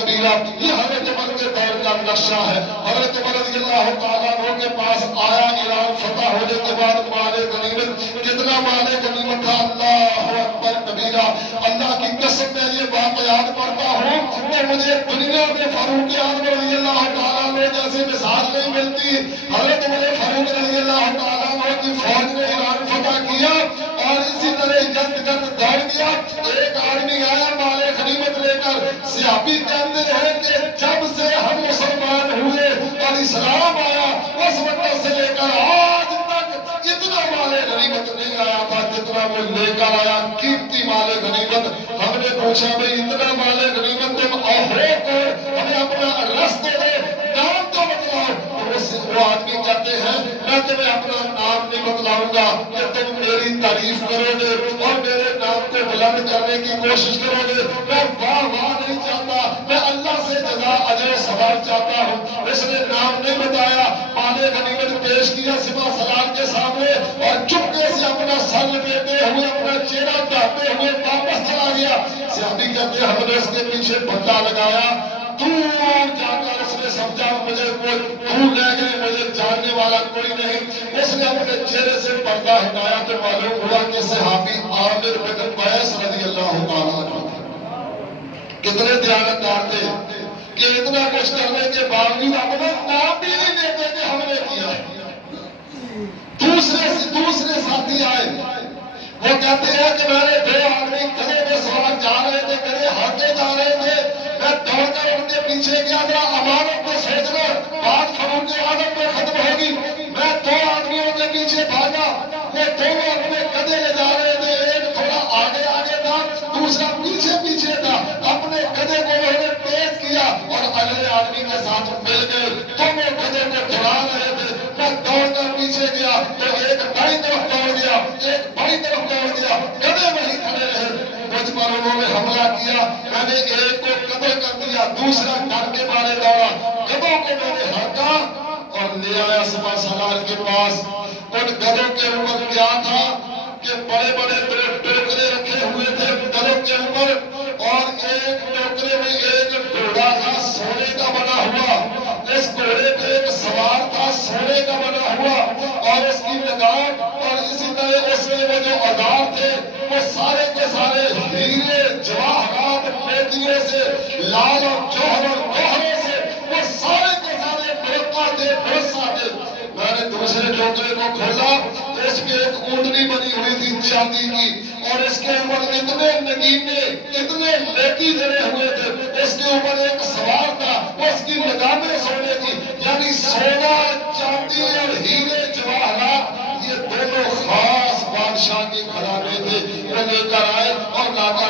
کبیرہ. یہ حضرت عمر کے دور کا نقشہ ہے. حضرت عمر رضی اللہ تعالیٰ عنہ کے پاس آیا ایران فتح ہونے کے بعد مال غنیمت. کتنا مال غنیمت تھا؟ اللہ اکبر کبیرہ. اللہ کی قسم میں یہ واقعات پڑھتا ہوں کہ مجھے دنیا میں فاروق اعظم رضی اللہ تعالیٰ عنہ جیسی مثال نہیں ملتی. حضرت عمر فاروق رضی اللہ تعالیٰ عنہ کی فوج نے ایران فتح کیا اور اسی طرح جلد دوڑ گیا. ایک آدمی آیا مال غنیمت لے کر. صحابی کہتے ہیں کہ جب سے ہم مسلمان ہوئے اور اسلام آیا اس وقت سے لے کر آج تک اتنا مال غنیمت نہیں آیا تھا جتنا وہ لے کر آیا. قیمتی مال غنیمت. ہم نے پوچھا بھائی اتنا مال غنیمت تم ہو کون؟ ہمیں اپنا راستے دے، نام تو بتلاؤ. وہ آدمی کہتے ہیں میں تمہیں اپنا نام نہیں بتلاؤں گا کہ تم میری تعریف کرو گے اور میرے نام کو بلند کرنے کی کوشش کرو گے. میں واہ واہ نہیں چاہتا، میں اللہ سے جزا اجر و ثواب چاہتا ہوں. اس نے نام نہیں بتایا. مال غنیمت پیش کیا سپاہ سالار کے سامنے اور چپکے سے اپنا سر لپیٹے ہوئے اپنا چہرہ ڈھانپے ہوئے واپس چلا گیا. صحابی کہتے ہم نے اس کے پیچھے بندہ لگایا. دور جا کر اس نے سمجھا مجھے کوئی دور رہ گئے، مجھے جاننے والا کوئی نہیں. اس نے اپنے چہرے سے پردہ ہٹایا تو معلوم ہوا کہ صحابی عامر بن قیس رضی اللہ تعالیٰ عنہ. کتنے دیانتدار تھے کہ اتنا کچھ کرنے کے باوجود اپنا نام بھی نہیں دیتے کہ ہم نے کیا. دوسرے ساتھی آئے، وہ کہتے ہیں کہ میں نے دو آدمی گدھے میں سوار جا رہے تھے، گدھے ہاتھے جا رہے تھے. میں دوڑ کر ان کے پیچھے گیا. ذرا امانت کو سوچنا، بات فاروق اعظم میں ختم ہوگی. میں دو آدمیوں کے پیچھے بھاگا. وہ دونوں اپنے گدھے لے جا رہے تھے. ایک تھوڑا آگے آگے تھا، دوسرا پیچھے پیچھے تھا. اپنے گدھے کو انہوں نے تیز کیا اور اگلے آدمی کے ساتھ مل گئے. دونوں گدھے کو دوڑا رہے تھے. میں دوڑ کر پیچھے گیا تو ایک دائیں طرف دوڑ گیا، ایک بائیں طرف دوڑ گیا. گدھے وہیں کھڑے رہے. مجھ پر انہوں نے حملہ کیا. میں نے ایک کو قتل کر دیا، دوسرا ڈر کے مارے دوڑا. گدھوں کو میں نے ہڑکا اور لے آیا سپاہ سالار کے پاس. ان گدھوں کے اوپر کیا تھا کہ بڑے بڑے دو ٹوکرے رکھے ہوئے تھے گدھوں کے اوپر اور ایک ٹوکرے میں ایک گھوڑا تھا سونے کا بنا ہوا. اس گھوڑے پہ ایک سوار تھا سونے کا بنا ہوا اور اس کی لگام اور اسی طرح اس کے وہ جو اوزار تھے وہ سارے کے سارے ہیرے جواہرات موتیوں سے، لال اور جوہر اور گوہروں سے وہ سارے کے سارے برقع تھے، بھروسہ تھے. میں نے دوسرے ٹوکرے کو کھولا تو اس کی ایک اونٹنی بنی ہوئی تھی چاندی کی اور اس کے اوپر اتنے نگینے اتنے لیکی جڑے ہوئے تھے. اس کے اوپر ایک سوار تھا، اس کی لگامیں سونے کی، یعنی سونے